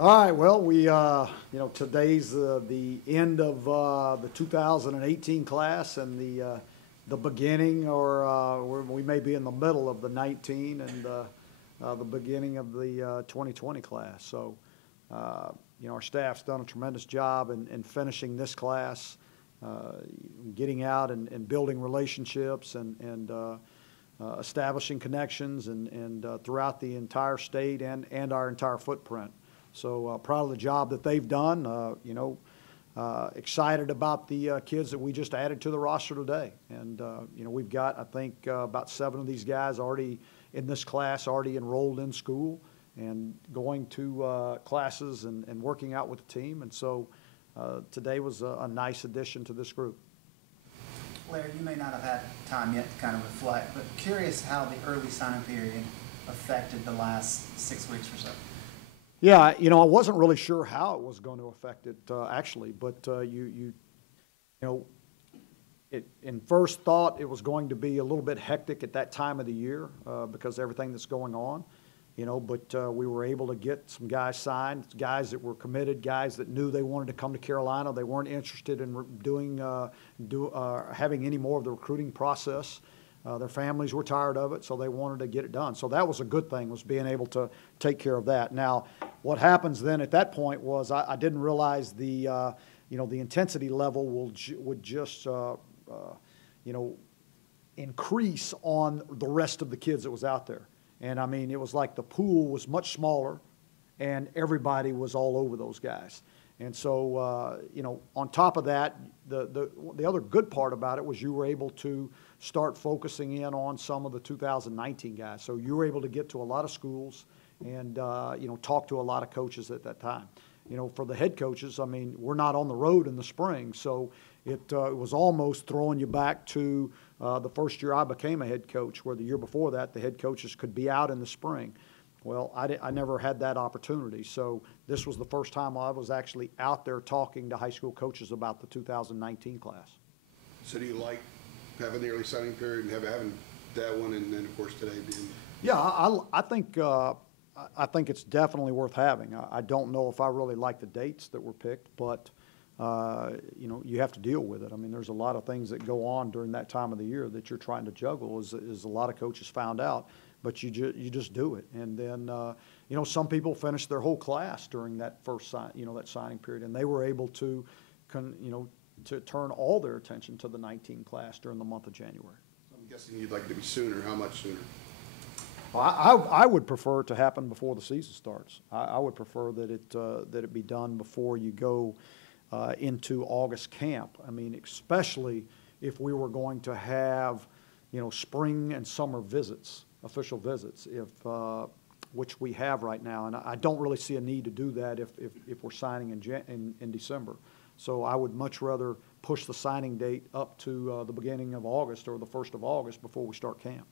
All right, well, today's the end of the 2018 class and the beginning, or we may be in the middle of the 19 and the beginning of the 2020 class. So, our staff's done a tremendous job in finishing this class, getting out and building relationships and establishing connections and throughout the entire state and our entire footprint. So proud of the job that they've done. Excited about the kids that we just added to the roster today. And, we've got, I think, about 7 of these guys already in this class, already enrolled in school and going to classes and working out with the team. And so today was a nice addition to this group. Larry, you may not have had time yet to kind of reflect, but curious how the early signing period affected the last 6 weeks or so. Yeah, I wasn't really sure how it was going to affect it, actually, but in first thought, it was going to be a little bit hectic at that time of the year because of everything that's going on, but we were able to get some guys signed, guys that were committed, guys that knew they wanted to come to Carolina. They weren't interested in having any more of the recruiting process. Their families were tired of it, so they wanted to get it done. So that was a good thing, was being able to take care of that. Now, what happens then at that point was I didn't realize the intensity level would just increase on the rest of the kids that was out there. And I mean, it was like the pool was much smaller, and everybody was all over those guys. And so, on top of that, the other good part about it was you were able to start focusing in on some of the 2019 guys. So you were able to get to a lot of schools and, talk to a lot of coaches at that time. For the head coaches, I mean, we're not on the road in the spring, so it was almost throwing you back to the first year I became a head coach, where the year before that, the head coaches could be out in the spring. Well, I never had that opportunity, so this was the first time I was actually out there talking to high school coaches about the 2019 class. So do you like having the early signing period and having that one, and then of course today being? Yeah, I think it's definitely worth having. I don't know if I really like the dates that were picked, but you have to deal with it. I mean, there's a lot of things that go on during that time of the year that you're trying to juggle, as a lot of coaches found out. But you just do it, and then some people finish their whole class during that first that signing period, and they were able to to turn all their attention to the 19 class during the month of January. I'm guessing you'd like it to be sooner. How much sooner? Well, I would prefer it to happen before the season starts. I would prefer that it be done before you go into August camp. I mean, especially if we were going to have spring and summer visits. Official visits, which we have right now, and I don't really see a need to do that if we're signing in December. So I would much rather push the signing date up to the beginning of August or the 1st of August before we start camp.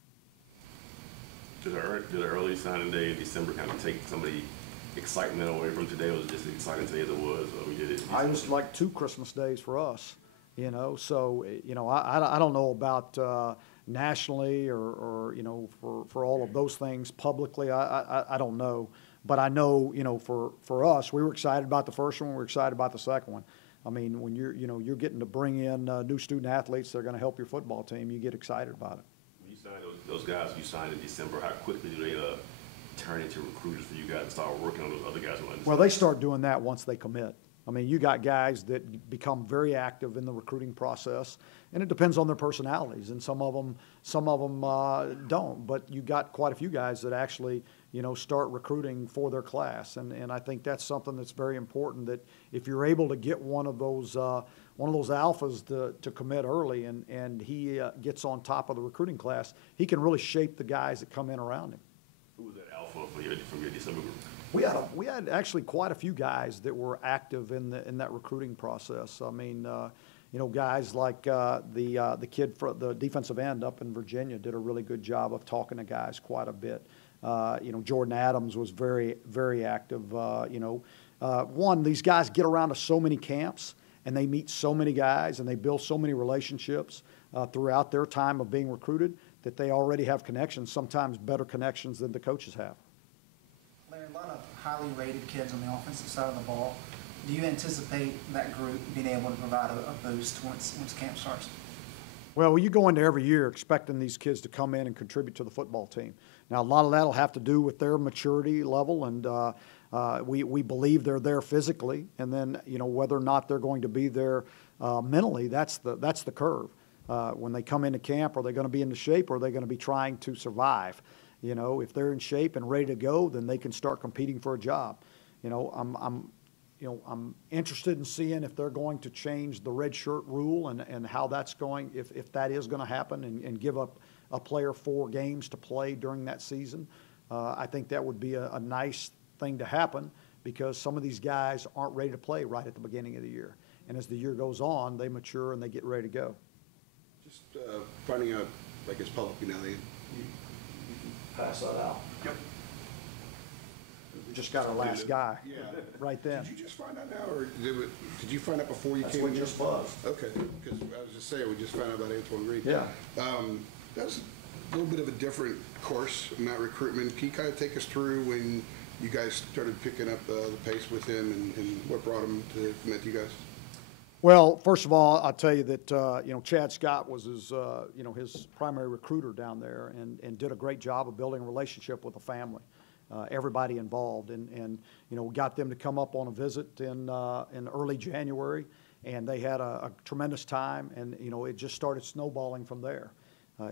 Did the early signing day in December kind of take some of the excitement away from today? Was it just as exciting today as it was when we did it? I was like 2 Christmas days for us, So I don't know about nationally or for all of those things publicly. I don't know, but I know for us, we were excited about the first one. We're excited about the second one. I mean, when you're getting to bring in new student athletes that are going to help your football team, you get excited about it. When you signed those guys you signed in December, how quickly do they turn into recruiters for you guys and start working on those other guys? Well, they start doing that once they commit. I mean, you got guys that become very active in the recruiting process, and it depends on their personalities. And some of them don't. But you got quite a few guys that actually, start recruiting for their class. And I think that's something that's very important. That if you're able to get one of those alphas to commit early, and he gets on top of the recruiting class, he can really shape the guys that come in around him. Who was that alpha from your December group? We had actually quite a few guys that were active in that recruiting process. I mean, guys like the kid for the defensive end up in Virginia did a really good job of talking to guys quite a bit. Jordan Adams was very, very active. These guys get around to so many camps, and they meet so many guys, and they build so many relationships throughout their time of being recruited that they already have connections, sometimes better connections than the coaches have. Larry, a lot of highly rated kids on the offensive side of the ball. Do you anticipate that group being able to provide a boost once camp starts? Well, you go into every year expecting these kids to come in and contribute to the football team. Now, a lot of that will have to do with their maturity level, and we believe they're there physically, and then whether or not they're going to be there mentally, that's the curve. When they come into camp, are they going to be in the shape, or are they going to be trying to survive? If they're in shape and ready to go, then they can start competing for a job. I'm interested in seeing if they're going to change the red shirt rule and how that's going, if that is going to happen, and give up a player 4 games to play during that season. I think that would be a nice thing to happen, because some of these guys aren't ready to play right at the beginning of the year. And as the year goes on, they mature and they get ready to go. Just finding out, I guess, publicly now, you Pass that out. Yep. We just got our last guy. Yeah. Right then. Did you just find out now, or did you find out before you That's came what in? just buzzed. Okay, because I was just saying, we just found out about Antoine Green. Yeah. That was a little bit of a different course in that recruitment. Can you kind of take us through when you guys started picking up the pace with him, and what brought him to commit to you guys? Well, first of all, I'll tell you that Chad Scott was his his primary recruiter down there, and did a great job of building a relationship with the family, everybody involved, and we got them to come up on a visit in early January, and they had a tremendous time, and it just started snowballing from there.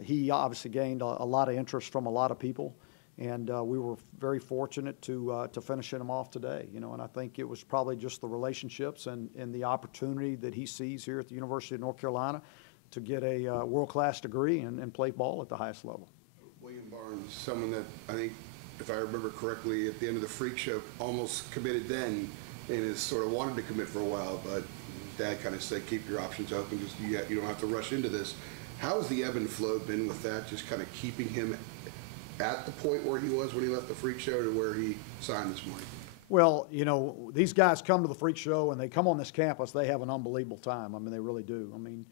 He obviously gained a lot of interest from a lot of people. And we were very fortunate to finish him off today, and I think it was probably just the relationships and the opportunity that he sees here at the University of North Carolina to get a world-class degree and play ball at the highest level. William Barnes, someone that I think, if I remember correctly, at the end of the freak show, almost committed then, and has sort of wanted to commit for a while, but Dad kind of said, keep your options open, just you don't have to rush into this. How has the ebb and flow been with that, just kind of keeping him at the point where he was when he left the freak show to where he signed this morning? Well, these guys come to the freak show and they come on this campus, they have an unbelievable time. I mean, they really do. I mean,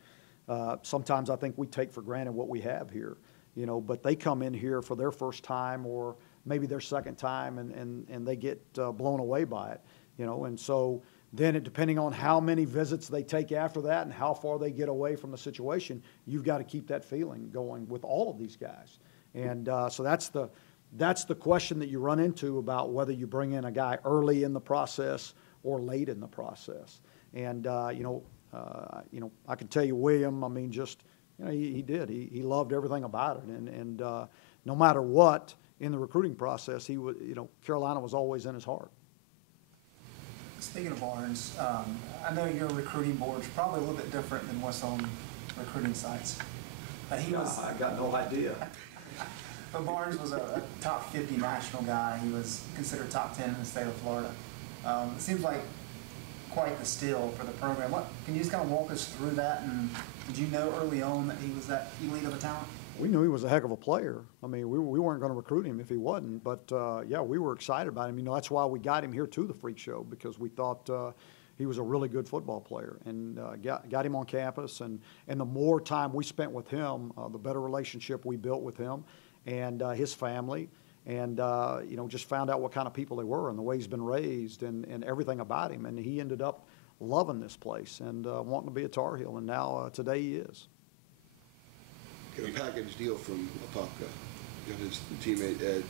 sometimes I think we take for granted what we have here, but they come in here for their first time or maybe their second time, and they get blown away by it, and so then depending on how many visits they take after that and how far they get away from the situation, you've got to keep that feeling going with all of these guys. And so that's the question that you run into about whether you bring in a guy early in the process or late in the process. And I can tell you, William, I mean, just he did. He loved everything about it, and no matter what in the recruiting process, he was Carolina was always in his heart. Speaking of Barnes, I know your recruiting board's probably a little bit different than what's on recruiting sites, but I got no idea. But Barnes was a top 50 national guy. He was considered top 10 in the state of Florida. It seems like quite the steal for the program. Can you just kind of walk us through that? And did you know early on that he was that elite of a talent? We knew he was a heck of a player. I mean, we weren't going to recruit him if he wasn't. But, yeah, we were excited about him. That's why we got him here to the freak show, because we thought he was a really good football player, and got him on campus. And the more time we spent with him, the better relationship we built with him and his family, and just found out what kind of people they were and the way he's been raised and everything about him. And he ended up loving this place and wanting to be a Tar Heel, and now today he is. Get a package deal from Apopka. Got his teammate Ed.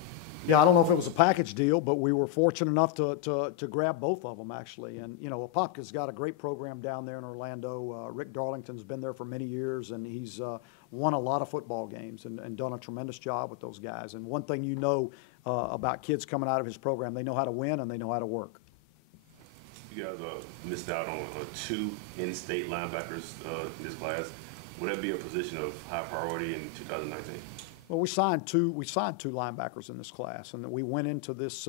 Yeah, I don't know if it was a package deal, but we were fortunate enough to grab both of them, actually. And, Apopka's got a great program down there in Orlando. Rick Darlington's been there for many years, and he's won a lot of football games and done a tremendous job with those guys. And one thing about kids coming out of his program, they know how to win and they know how to work. You guys missed out on 2 in-state linebackers in this class. Would that be a position of high priority in 2019? Well, we signed two linebackers in this class, and we went into this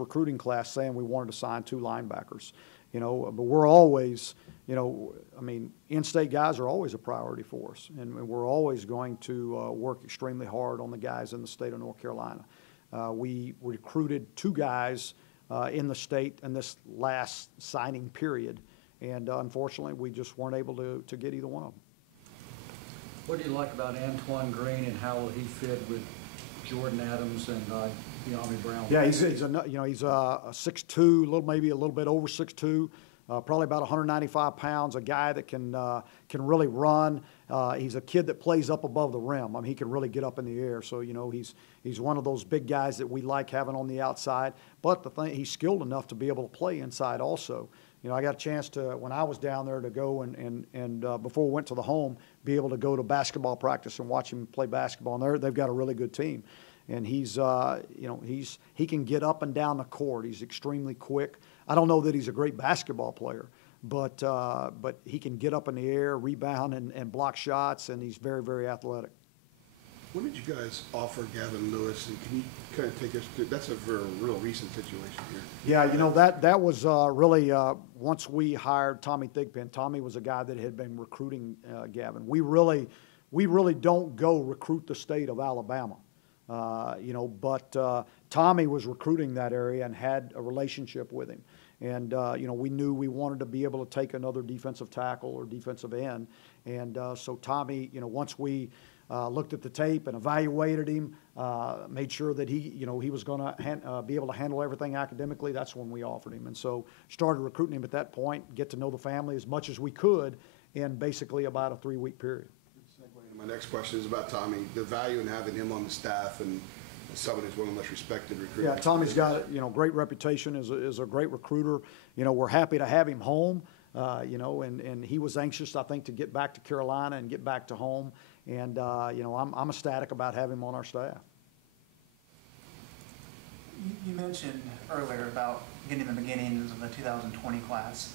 recruiting class saying we wanted to sign 2 linebackers. But we're always, in-state guys are always a priority for us, and we're always going to work extremely hard on the guys in the state of North Carolina. We recruited 2 guys in the state in this last signing period, and unfortunately, we just weren't able to get either one of them. What do you like about Antoine Green, and how will he fit with Jordan Adams and De'Ami Brown. Yeah, he's a 6'2", maybe a little bit over 6'2", probably about 195 pounds. A guy that can really run. He's a kid that plays up above the rim. I mean, he can really get up in the air. So he's one of those big guys that we like having on the outside. But the thing, he's skilled enough to be able to play inside also. I got a chance to, when I was down there, to go and before we went to the home, be able to go to basketball practice and watch him play basketball. And they've got a really good team. And he can get up and down the court. He's extremely quick. I don't know that he's a great basketball player, but he can get up in the air, rebound, and block shots, and he's very, very athletic. When did you guys offer Gavin Lewis, and can you kind of take us through? That's a real recent situation here. Yeah, that was really once we hired Tommy Thigpen. Tommy was a guy that had been recruiting Gavin. We really don't go recruit the state of Alabama. But Tommy was recruiting that area and had a relationship with him. And, we knew we wanted to be able to take another defensive tackle or defensive end. And so Tommy, once we looked at the tape and evaluated him, made sure that he was going to be able to handle everything academically, that's when we offered him. And so started recruiting him at that point, get to know the family as much as we could in basically about a 3-week period. My next question is about Tommy, the value in having him on the staff and someone who's one of the most respected recruiters. Yeah, Tommy's got great reputation as a great recruiter. We're happy to have him home. And he was anxious, I think, to get back to Carolina and get back to home. And I'm ecstatic about having him on our staff. You mentioned earlier about getting the beginnings of the 2020 class.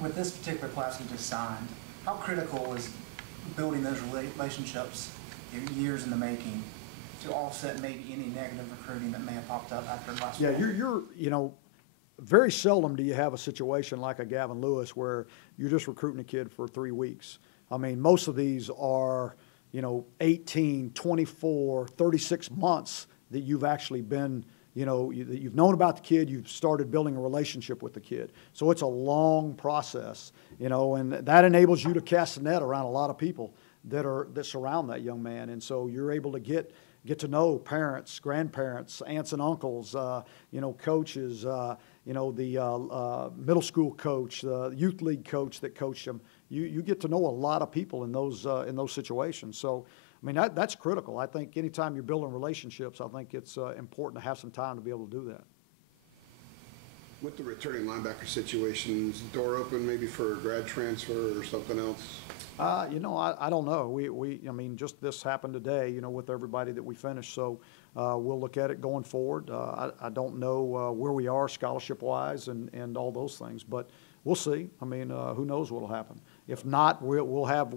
With this particular class you just signed, how critical was building those relationships years in the making to offset maybe any negative recruiting that may have popped up after last fall? Yeah, very seldom do you have a situation like a Gavin Lewis where you're just recruiting a kid for 3 weeks. I mean, most of these are, 18, 24, 36 months that you've actually been, that you've known about the kid, you've started building a relationship with the kid. So it's a long process, and that enables you to cast the net around a lot of people that surround that young man. And so you're able to get to know parents, grandparents, aunts and uncles, coaches, the middle school coach, the youth league coach that coached them. You get to know a lot of people in those situations. So, I mean, that's critical. I think anytime you're building relationships, I think it's important to have some time to be able to do that. With the returning linebacker situation, is the door open maybe for a grad transfer or something else? I don't know. I mean, just this happened today, with everybody that we finished. So we'll look at it going forward. I don't know where we are scholarship-wise and all those things, but we'll see. I mean, who knows what'll happen. If not, we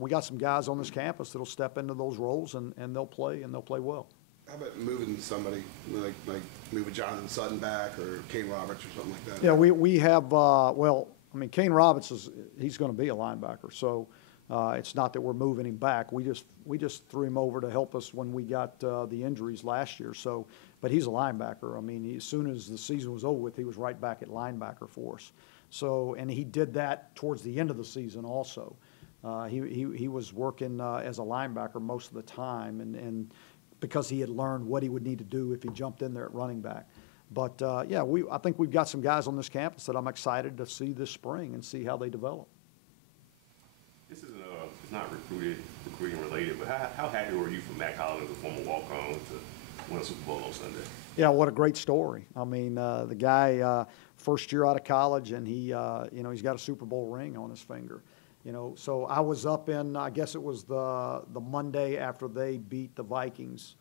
got some guys on this campus that'll step into those roles and they'll play well. How about moving somebody, like moving Jonathan Sutton back or Kane Roberts or something like that? Yeah, we have, Kane Roberts he's going to be a linebacker. So it's not that we're moving him back. We just threw him over to help us when we got the injuries last year. So, but he's a linebacker. I mean, as soon as the season was over with, he was right back at linebacker for us. So, and he did that towards the end of the season also. He was working as a linebacker most of the time, and because he had learned what he would need to do if he jumped in there at running back. But I think we've got some guys on this campus that I'm excited to see this spring and see how they develop. This isn't it's not recruiting related, but how happy were you for Mack Hollins, a former walk-on, to win a Super Bowl on Sunday? Yeah, what a great story. I mean, the guy first year out of college, and he's got a Super Bowl ring on his finger. So I was up in, I guess it was the Monday after they beat the Vikings.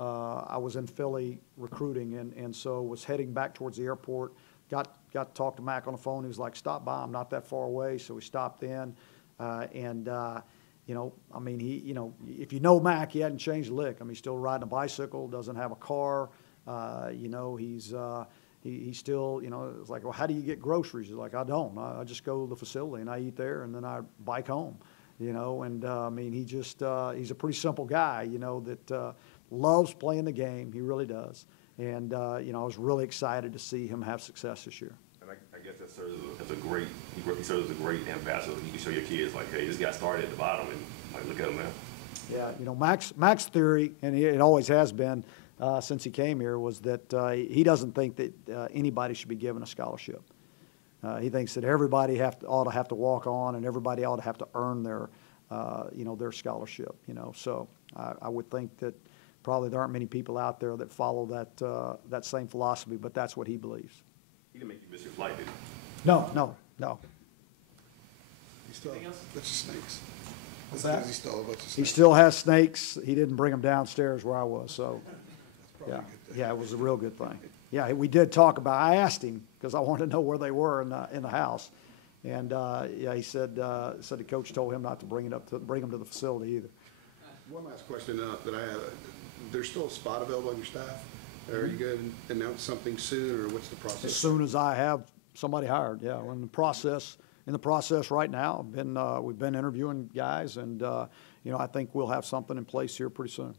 I was in Philly recruiting, and so was heading back towards the airport. Got to talk to Mac on the phone. He was like, "Stop by. I'm not that far away." So we stopped in, if you know Mac, he hadn't changed a lick. I mean, he's still riding a bicycle, doesn't have a car. He's still, it's like, well, how do you get groceries? He's like, I don't. I just go to the facility and I eat there and then I bike home, he's a pretty simple guy, that loves playing the game. He really does. And, I was really excited to see him have success this year. And I guess that serves as a great, he serves as a great ambassador. You can show your kids, like, hey, this guy started at the bottom and, like, look at him now. Yeah, Mac's theory, and it always has been, since he came here was that he doesn't think that anybody should be given a scholarship. He thinks that everybody ought to have to walk on, and everybody ought to have to earn their, their scholarship. So I would think that probably there aren't many people out there that follow that same philosophy, but that's what he believes. He didn't make you miss your flight, did he? No. He still have a bunch of snakes. What's that? He still have a bunch of snakes. He still has snakes. He didn't bring them downstairs where I was, so. That's probably Yeah, a good thing. yeah, it was a real good thing. Yeah, we did talk about. I asked him because I wanted to know where they were in the house, and yeah, he said the coach told him not to bring them to the facility either. One last question that I have. There's still a spot available on your staff? Are you going to announce something soon, or what's the process? As soon as I have somebody hired, yeah, we're in the process right now. We've been interviewing guys, and I think we'll have something in place here pretty soon.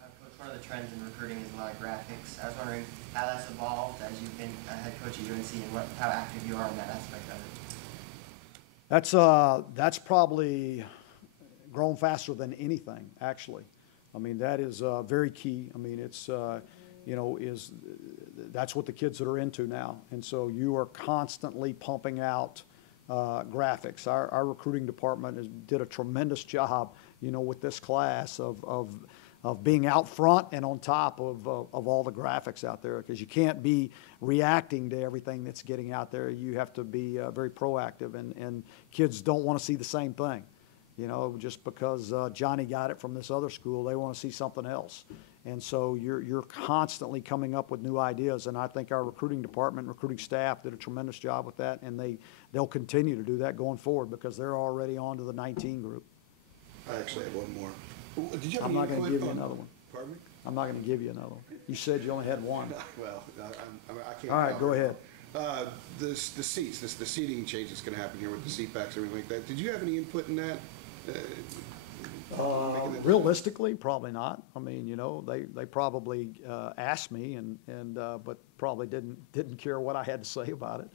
Coach, one of the trends in recruiting is a lot of graphics. I was wondering how that's evolved as you've been a head coach at UNC and how active you are in that aspect of it. That's probably grown faster than anything, actually. I mean, that is very key. I mean, it's that's what the kids that are into now, and so you are constantly pumping out graphics. Our recruiting department did a tremendous job, with this class of being out front and on top of all the graphics out there, because you can't be reacting to everything that's getting out there. You have to be very proactive, and kids don't want to see the same thing. Just because Johnny got it from this other school, they want to see something else. And so you're constantly coming up with new ideas, and I think our recruiting department, recruiting staff did a tremendous job with that, and they'll continue to do that going forward because they're already on to the 19 group. I actually have one more. Did you have I'm any not going to input give you on- another one. Pardon me? I'm not going to give you another one. You said you only had one. Well, I can't. All right, go ahead. The seats, the seating change that's going to happen here with the seat backs and everything like that. Did you have any input in that? Making that- Realistically, probably not. I mean, they probably asked me, but probably didn't care what I had to say about it.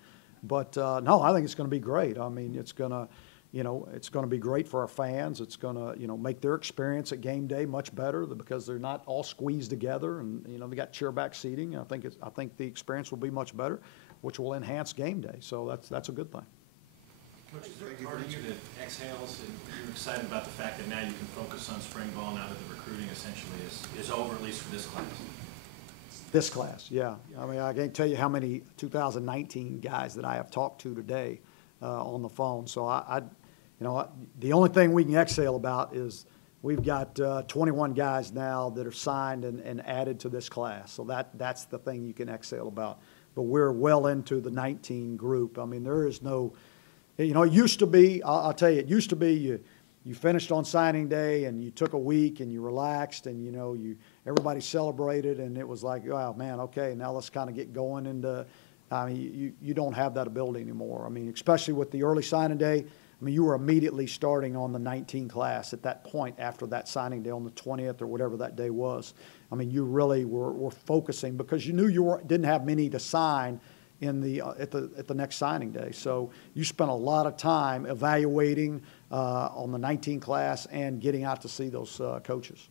But no, I think it's going to be great. I mean, it's going to be great for our fans. It's going to make their experience at game day much better because they're not all squeezed together, and they got chair back seating. I think the experience will be much better, which will enhance game day. So that's a good thing. Coach, is there a part of you that exhales and you're excited about the fact that now you can focus on spring ball now that the recruiting essentially is over, at least for this class? This class, yeah. I mean, I can't tell you how many 2019 guys that I have talked to today on the phone. So the only thing we can exhale about is we've got 21 guys now that are signed and added to this class. So that's the thing you can exhale about. But we're well into the 19 group. I mean, there is no. It used to be, I'll tell you, it used to be you finished on signing day and you took a week and you relaxed and, everybody celebrated and it was like, oh, man, okay, now let's kind of get going into, you don't have that ability anymore. I mean, especially with the early signing day, you were immediately starting on the 19 class at that point after that signing day on the 20th or whatever that day was. I mean, you really were focusing because you knew didn't have many to sign at the next signing day. So you spent a lot of time evaluating on the 19 class and getting out to see those coaches.